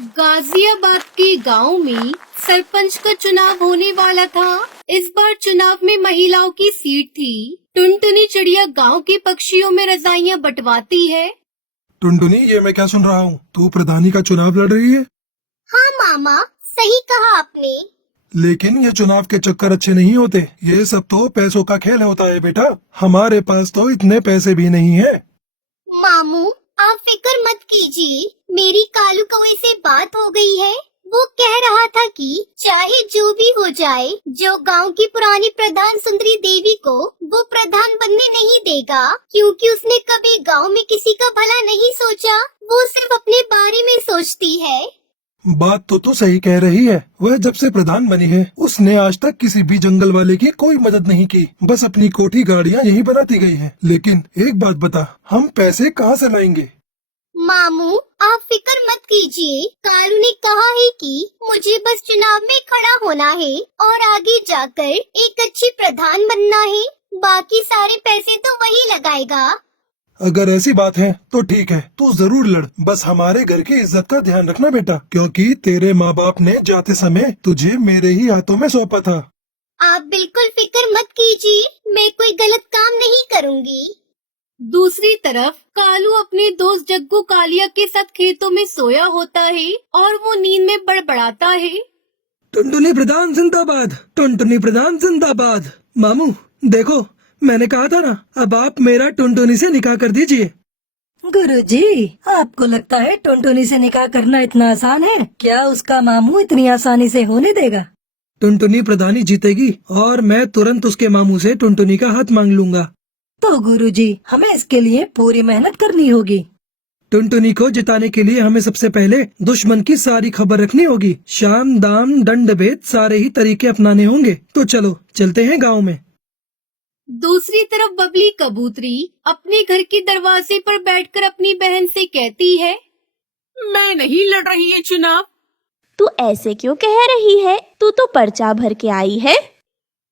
गाजियाबाद के गांव में सरपंच का चुनाव होने वाला था। इस बार चुनाव में महिलाओं की सीट थी। टुनटुनी चिड़िया गांव के पक्षियों में रजाइयां बंटवाती है। टुनटुनी, ये मैं क्या सुन रहा हूँ? तू प्रधानी का चुनाव लड़ रही है? हाँ मामा, सही कहा आपने। लेकिन ये चुनाव के चक्कर अच्छे नहीं होते। ये सब तो पैसों का खेल होता है बेटा। हमारे पास तो इतने पैसे भी नहीं है। मामू, आप फिक्र मत कीजिए, मेरी कालू कौवे से बात हो गई है। वो कह रहा था कि चाहे जो भी हो जाए, जो गांव की पुरानी प्रधान सुंदरी देवी को वो प्रधान बनने नहीं देगा, क्योंकि उसने कभी गांव में किसी का भला नहीं सोचा। वो सिर्फ अपने बारे में सोचती है। बात तो तू सही कह रही है। वह जब से प्रधान बनी है, उसने आज तक किसी भी जंगल वाले की कोई मदद नहीं की। बस अपनी कोठी गाड़ियाँ यही बनाती गई है। लेकिन एक बात बता, हम पैसे कहाँ से लाएंगे? मामू, आप फिक्र मत कीजिए। कालू ने कहा है कि मुझे बस चुनाव में खड़ा होना है और आगे जाकर एक अच्छी प्रधान बनना है। बाकी सारे पैसे तो वही लगाएगा। अगर ऐसी बात है तो ठीक है, तू जरूर लड़। बस हमारे घर की इज्जत का ध्यान रखना बेटा, क्योंकि तेरे माँ बाप ने जाते समय तुझे मेरे ही हाथों में सौंपा था। आप बिल्कुल फिक्र मत कीजिए, मैं कोई गलत काम नहीं करूँगी। दूसरी तरफ कालू अपने दोस्त जग्गू कालिया के साथ खेतों में सोया होता है और वो नींद में बड़बड़ाता है। टुनटुनी प्रधान जिंदाबाद, टुनटुनी प्रधान जिंदाबाद। मामू देखो, मैंने कहा था ना, अब आप मेरा टुनटुनी से निकाह कर दीजिए। गुरुजी, आपको लगता है टुनटुनी से निकाह करना इतना आसान है? क्या उसका मामू इतनी आसानी से होने देगा? टुनटुनी प्रधानी जीतेगी और मैं तुरंत उसके मामू से टुनटुनी का हाथ मांग लूंगा। तो गुरुजी, हमें इसके लिए पूरी मेहनत करनी होगी। टुनटुनी को जिताने के लिए हमें सबसे पहले दुश्मन की सारी खबर रखनी होगी। शाम दाम दंड भेद सारे ही तरीके अपनाने होंगे। तो चलो चलते हैं गांव में। दूसरी तरफ बबली कबूतरी अपने घर के दरवाजे पर बैठकर अपनी बहन से कहती है, मैं नहीं लड़ रही है चुनाव। तू ऐसे क्यों कह रही है? तू तो पर्चा भर के आई है।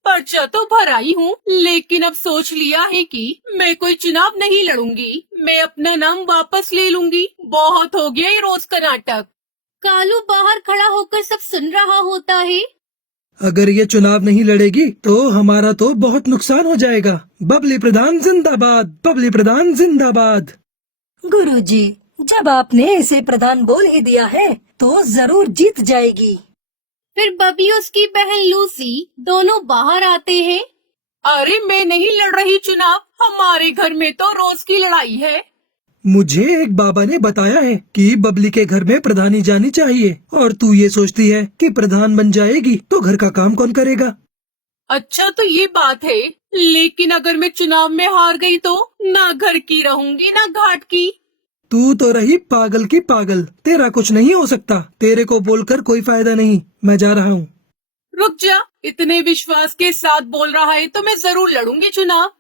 पर्चा तो भर आई हूँ, लेकिन अब सोच लिया है कि मैं कोई चुनाव नहीं लड़ूंगी। मैं अपना नाम वापस ले लूंगी। बहुत हो गया ये रोज का नाटक। कालू बाहर खड़ा होकर सब सुन रहा होता है। अगर ये चुनाव नहीं लड़ेगी तो हमारा तो बहुत नुकसान हो जाएगा। बबली प्रधान जिंदाबाद, बबली प्रधान जिंदाबाद। गुरुजी, जब आपने इसे प्रधान बोल ही दिया है तो जरूर जीत जाएगी। फिर बबली और उसकी बहन लूसी दोनों बाहर आते हैं। अरे मैं नहीं लड़ रही चुनाव, हमारे घर में तो रोज की लड़ाई है। मुझे एक बाबा ने बताया है कि बबली के घर में प्रधानी जानी चाहिए, और तू ये सोचती है कि प्रधान बन जाएगी तो घर का काम कौन करेगा? अच्छा तो ये बात है, लेकिन अगर मैं चुनाव में हार गई तो ना घर की रहूंगी ना घाट की। तू तो रही पागल की पागल, तेरा कुछ नहीं हो सकता। तेरे को बोलकर कोई फायदा नहीं, मैं जा रहा हूँ। रुक जा, इतने विश्वास के साथ बोल रहा है तो मैं जरूर लड़ूंगी चुनाव।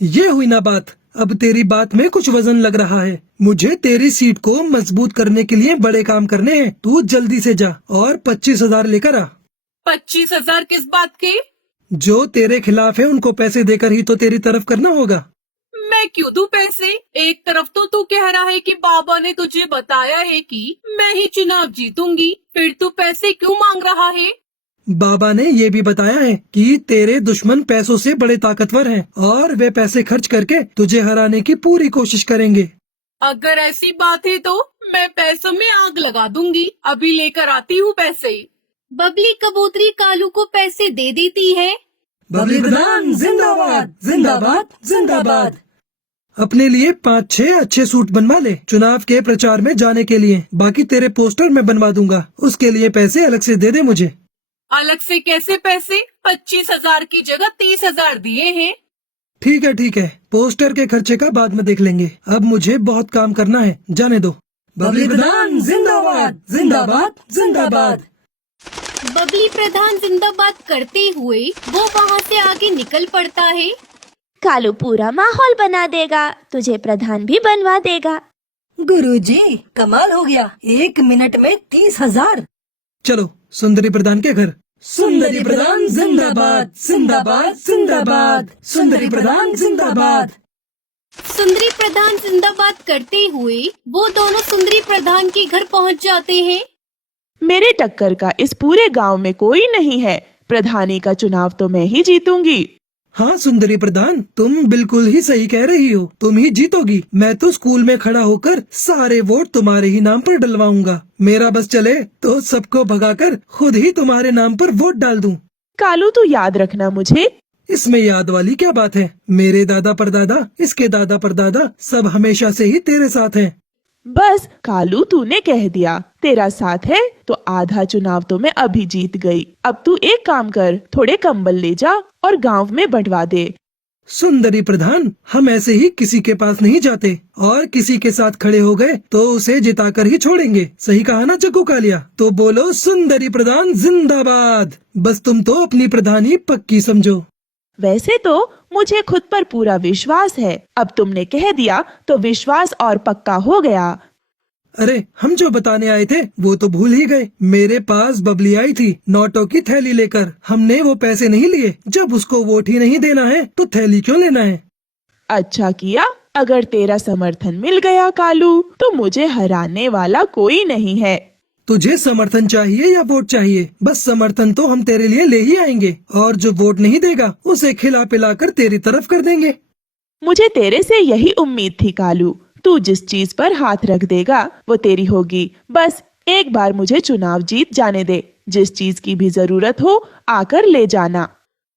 ये हुई ना बात। अब तेरी बात में कुछ वजन लग रहा है। मुझे तेरी सीट को मजबूत करने के लिए बड़े काम करने हैं। तू जल्दी से जा और 25,000 लेकर आ। 25,000 किस बात के? जो तेरे खिलाफ है उनको पैसे देकर ही तो तेरी तरफ करना होगा। मैं क्यों दूं पैसे? एक तरफ तो तू कह रहा है कि बाबा ने तुझे बताया है कि मैं ही चुनाव जीतूंगी, फिर तू पैसे क्यों मांग रहा है? बाबा ने ये भी बताया है कि तेरे दुश्मन पैसों से बड़े ताकतवर हैं और वे पैसे खर्च करके तुझे हराने की पूरी कोशिश करेंगे। अगर ऐसी बात है तो मैं पैसों में आग लगा दूंगी। अभी लेकर आती हूँ पैसे। बबली कबूतरी कालू को पैसे दे देती है। बबली प्रधान जिंदाबाद, जिंदाबाद, जिंदाबाद। अपने लिए 5-6 अच्छे सूट बनवा ले चुनाव के प्रचार में जाने के लिए। बाकी तेरे पोस्टर मैं बनवा दूंगा, उसके लिए पैसे अलग से दे दे मुझे। अलग से कैसे पैसे? 25,000 की जगह 30,000 दिए हैं। ठीक है ठीक है, पोस्टर के खर्चे का बाद में देख लेंगे। अब मुझे बहुत काम करना है, जाने दो। बबली प्रधान जिंदाबाद, जिंदाबाद, जिंदाबाद। बबली प्रधान जिंदाबाद करते हुए वो वहाँ से आगे निकल पड़ता है। कालू पूरा माहौल बना देगा, तुझे प्रधान भी बनवा देगा। गुरुजी, कमाल हो गया। 1 मिनट में 30,000। चलो सुंदरी प्रधान के घर। सुंदरी प्रधान जिंदाबाद, जिंदाबाद, जिंदाबाद। सुंदरी प्रधान जिंदाबाद। सुंदरी प्रधान जिंदाबाद करते हुए वो दोनों सुंदरी प्रधान के घर पहुंच जाते हैं। मेरे टक्कर का इस पूरे गांव में कोई नहीं है। प्रधानी का चुनाव तो मैं ही जीतूंगी। हाँ सुंदरी प्रधान, तुम बिल्कुल ही सही कह रही हो, तुम ही जीतोगी। मैं तो स्कूल में खड़ा होकर सारे वोट तुम्हारे ही नाम पर डलवाऊंगा। मेरा बस चले तो सबको भगाकर खुद ही तुम्हारे नाम पर वोट डाल दूं। कालू तू याद रखना मुझे। इसमें याद वाली क्या बात है? मेरे दादा परदादा, इसके दादा परदादा सब हमेशा से ही तेरे साथ हैं। बस कालू तूने कह दिया तेरा साथ है तो आधा चुनाव तो मैं अभी जीत गई। अब तू एक काम कर, थोड़े कंबल ले जा और गांव में बंटवा दे। सुंदरी प्रधान, हम ऐसे ही किसी के पास नहीं जाते और किसी के साथ खड़े हो गए तो उसे जिताकर ही छोड़ेंगे। सही कहा ना चक्कू कालिया? तो बोलो सुंदरी प्रधान जिंदाबाद। बस तुम तो अपनी प्रधानी पक्की समझो। वैसे तो मुझे खुद पर पूरा विश्वास है। अब तुमने कह दिया तो विश्वास और पक्का हो गया। अरे हम जो बताने आए थे वो तो भूल ही गए। मेरे पास बबली आई थी नोटों की थैली लेकर। हमने वो पैसे नहीं लिए। जब उसको वोट ही नहीं देना है तो थैली क्यों लेना है? अच्छा किया। अगर तेरा समर्थन मिल गया कालू तो मुझे हराने वाला कोई नहीं है। तुझे समर्थन चाहिए या वोट चाहिए? बस समर्थन तो हम तेरे लिए ले ही आएंगे और जो वोट नहीं देगा उसे खिला पिला कर तेरी तरफ कर देंगे। मुझे तेरे से यही उम्मीद थी कालू। तू जिस चीज पर हाथ रख देगा वो तेरी होगी। बस एक बार मुझे चुनाव जीत जाने दे। जिस चीज की भी जरूरत हो आकर ले जाना।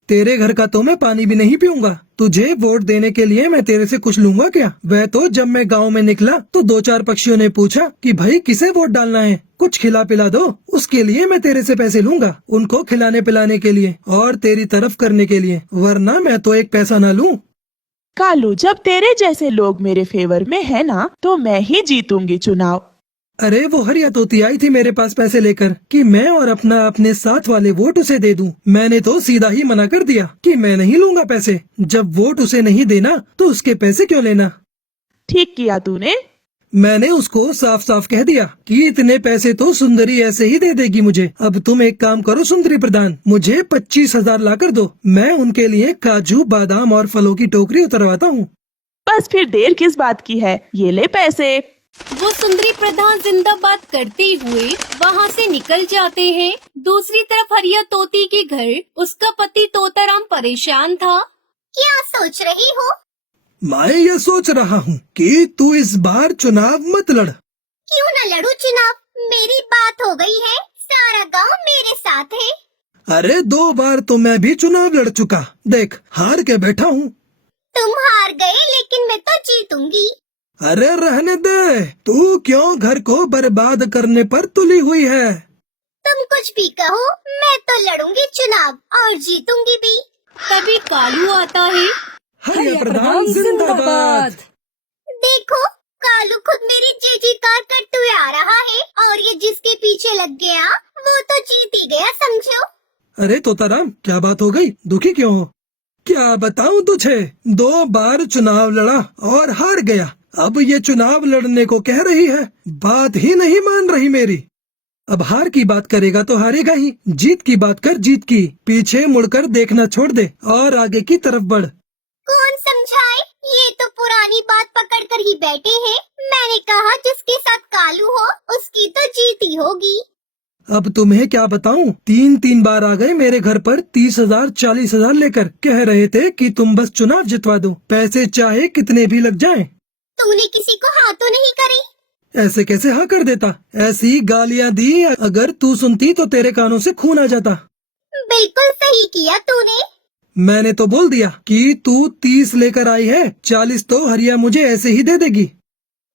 तेरे घर का तो मैं पानी भी नहीं पीऊंगा। तुझे वोट देने के लिए मैं तेरे से कुछ लूंगा क्या? वह तो जब मैं गांव में निकला तो 2-4 पक्षियों ने पूछा कि भाई किसे वोट डालना है, कुछ खिला पिला दो। उसके लिए मैं तेरे से पैसे लूंगा, उनको खिलाने पिलाने के लिए और तेरी तरफ करने के लिए, वरना मैं तो एक पैसा न लूं। कालू जब तेरे जैसे लोग मेरे फेवर में है ना तो मैं ही जीतूंगी चुनाव। अरे वो हरिया तोती आई थी मेरे पास पैसे लेकर कि मैं और अपने साथ वाले वोट उसे दे दूं। मैंने तो सीधा ही मना कर दिया कि मैं नहीं लूंगा पैसे। जब वोट उसे नहीं देना तो उसके पैसे क्यों लेना? ठीक किया तूने। मैंने उसको साफ साफ कह दिया कि इतने पैसे तो सुंदरी ऐसे ही दे देगी मुझे। अब तुम एक काम करो सुंदरी प्रधान, मुझे 25,000 ला कर दो। मैं उनके लिए काजू बादाम और फलों की टोकरी उतरवाता हूँ। बस फिर देर किस बात की है, ये ले पैसे। वो सुंदरी प्रधान जिंदाबाद करते हुए वहाँ से निकल जाते हैं। दूसरी तरफ हरिया तोती के घर उसका पति तोताराम परेशान था। क्या सोच रही हो? मैं ये सोच रहा हूँ कि तू इस बार चुनाव मत लड़। क्यों न लड़ू चुनाव? मेरी बात हो गई है, सारा गांव मेरे साथ है। अरे 2 बार तो मैं भी चुनाव लड़ चुका, देख हार के बैठा हूँ। तुम हार गए लेकिन मैं तो जीतूंगी। अरे रहने दे, तू क्यों घर को बर्बाद करने पर तुली हुई है? तुम कुछ भी कहो, मैं तो लड़ूंगी चुनाव और जीतूंगी भी। तभी कालू आता है। हरिया प्रधान जिंदाबाद। देखो कालू खुद मेरी जीजी कार करते हुए आ रहा है और ये जिसके पीछे लग गया वो तो जीत ही गया समझो। अरे तोताराम क्या बात हो गई? दुखी क्यों हो? क्या बताऊं तुझे, 2 बार चुनाव लड़ा और हार गया। अब ये चुनाव लड़ने को कह रही है, बात ही नहीं मान रही मेरी। अब हार की बात करेगा तो हारेगा ही। जीत की बात कर, जीत की। पीछे मुड़कर देखना छोड़ दे और आगे की तरफ बढ़। कौन समझाए? ये तो पुरानी बात पकड़ कर ही बैठे हैं। मैंने कहा जिसके साथ कालू हो उसकी तो जीत ही होगी। अब तुम्हें क्या बताऊं, 3 बार आ गए मेरे घर पर 30,000 40,000 लेकर। कह रहे थे कि तुम बस चुनाव जितवा दो, पैसे चाहे कितने भी लग जाएं। तूने किसी को हाँ तो नहीं करे? ऐसे कैसे हाँ कर देता? ऐसी गालियां दी, अगर तू सुनती तो तेरे कानों से खून आ जाता। बिल्कुल सही किया तूने। मैंने तो बोल दिया कि तू 30 लेकर आई है, 40 तो हरिया मुझे ऐसे ही दे देगी।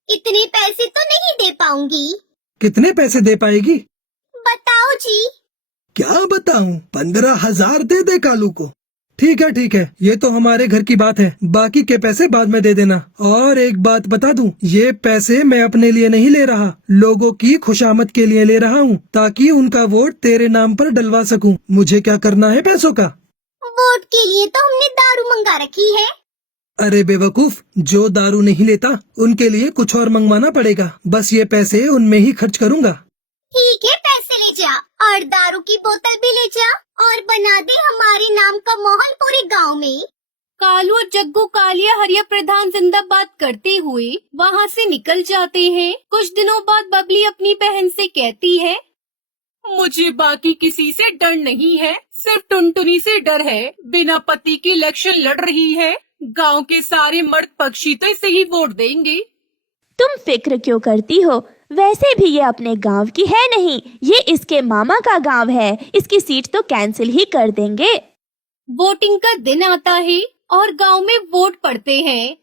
इतने पैसे तो नहीं दे पाऊंगी। कितने पैसे दे पाएगी? बताओ जी। क्या बताऊं, 15,000 दे दे कालू को। ठीक है, ये तो हमारे घर की बात है। बाकी के पैसे बाद में दे देना। और एक बात बता दूं, ये पैसे मैं अपने लिए नहीं ले रहा, लोगों की खुशामद के लिए ले रहा हूँ, ताकि उनका वोट तेरे नाम पर डलवा सकूं। मुझे क्या करना है पैसों का? वोट के लिए तो हमने दारू मंगा रखी है। अरे बेवकूफ, जो दारू नहीं लेता उनके लिए कुछ और मंगवाना पड़ेगा। बस ये पैसे उनमें ही खर्च करूँगा। ठीक है, पैसे ले जा और दारू की बोतल भी ले जा और बना दे हमारे नाम का माहौल पूरे गांव में। कालू और जग्गू कालिया हरिया प्रधान जिंदाबाद करते हुए वहाँ से निकल जाते हैं। कुछ दिनों बाद बबली अपनी बहन से कहती है, मुझे बाकी किसी से डर नहीं है, सिर्फ टुनटुनी से डर है। बिना पति की इलेक्शन लड़ रही है। गांव के सारे मर्द पक्षी तो इसे ही वोट देंगे। तुम फिक्र क्यों करती हो? वैसे भी ये अपने गांव की है नहीं, ये इसके मामा का गांव है। इसकी सीट तो कैंसिल ही कर देंगे। वोटिंग का दिन आता है और गांव में वोट पड़ते हैं।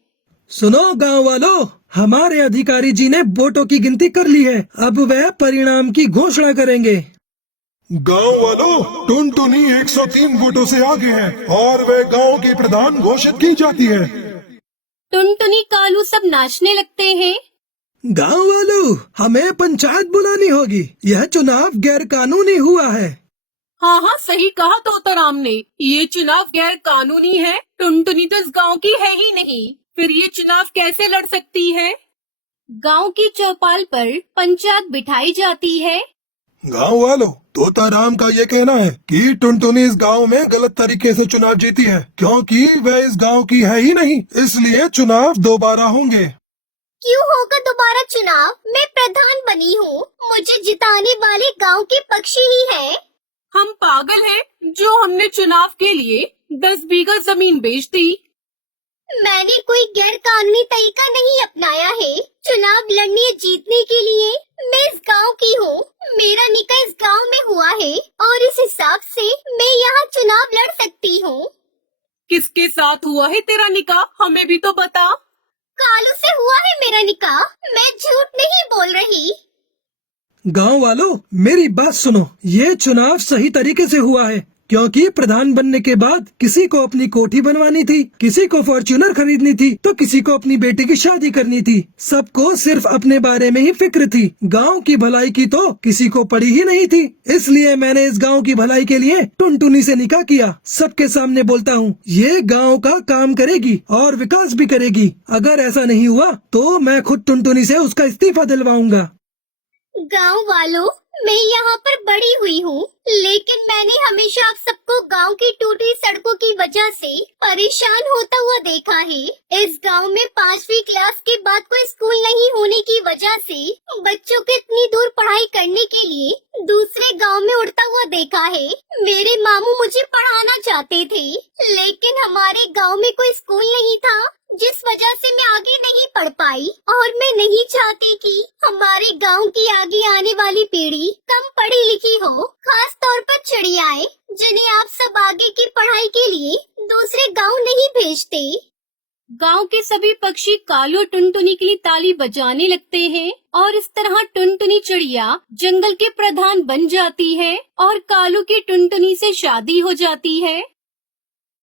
सुनो गांव वालों, हमारे अधिकारी जी ने वोटों की गिनती कर ली है। अब वह परिणाम की घोषणा करेंगे। गांव वालों, टुनटुनी 103 वोटों से आगे है और वह गांव की प्रधान घोषित की जाती है। टुनटुनी कालू सब नाचने लगते हैं। गांव वालों, हमें पंचायत बुलानी होगी। यह चुनाव गैर कानूनी हुआ है। हाँ हाँ, सही कहा तोताराम ने। ये चुनाव गैर कानूनी है। टुनटुनी तो इस गांव की है ही नहीं, फिर ये चुनाव कैसे लड़ सकती है? गांव की चौपाल पर पंचायत बिठाई जाती है। गांव वालों, तोताराम का ये कहना है कि टुनटुनी इस गांव में गलत तरीके से चुनाव जीती है, क्योंकि वह इस गांव की है ही नहीं, इसलिए चुनाव दोबारा होंगे। क्यों होगा दोबारा चुनाव? मैं प्रधान बनी हूँ, मुझे जिताने वाले गांव के पक्षी ही हैं। हम पागल हैं जो हमने चुनाव के लिए 10 बीघा जमीन बेच दी। मैंने कोई गैर कानूनी तरीका नहीं अपनाया है। चुनाव लड़ने या जीतने के लिए मैं इस गांव की हूँ। मेरा निकाह इस गांव में हुआ है और इस हिसाब से मैं यहाँ चुनाव लड़ सकती हूँ। किसके साथ हुआ है तेरा निकाह? हमें भी तो बता। कालू से हुआ है मेरा निकाह, मैं झूठ नहीं बोल रही। गांव वालों, मेरी बात सुनो। ये चुनाव सही तरीके से हुआ है, क्योंकि प्रधान बनने के बाद किसी को अपनी कोठी बनवानी थी, किसी को फॉर्च्यूनर खरीदनी थी, तो किसी को अपनी बेटी की शादी करनी थी। सबको सिर्फ अपने बारे में ही फिक्र थी। गांव की भलाई की तो किसी को पड़ी ही नहीं थी। इसलिए मैंने इस गांव की भलाई के लिए टुनटुनी से निकाह किया। सबके सामने बोलता हूँ, ये गांव का काम करेगी और विकास भी करेगी। अगर ऐसा नहीं हुआ तो मैं खुद टुनटुनी से उसका इस्तीफा दिलवाऊंगा। गांव वालों, मैं यहाँ पर बड़ी हुई हूँ, लेकिन मैंने हमेशा आप सबको गांव की टूटी सड़कों की वजह से परेशान होता हुआ देखा है। इस गांव में 5वीं क्लास के बाद कोई स्कूल नहीं होने की वजह से बच्चों को इतनी दूर पढ़ाई करने के लिए दूसरे गांव में उड़ता हुआ देखा है। मेरे मामू मुझे पढ़ाना चाहते थे, लेकिन हमारे गांव में कोई स्कूल नहीं था, जिस वजह से मैं आगे नहीं पढ़ पाई। और मैं नहीं चाहती कि हमारे गांव की आगे आने वाली पीढ़ी कम पढ़ी लिखी हो, खास तौर पर चिड़ियाएं, जिन्हें आप सब आगे की पढ़ाई के लिए दूसरे गांव नहीं भेजते। गांव के सभी पक्षी कालू और टुनटुनी के लिए ताली बजाने लगते हैं और इस तरह टुनटुनी चिड़िया जंगल के प्रधान बन जाती है और कालू की टुनटुनी से शादी हो जाती है।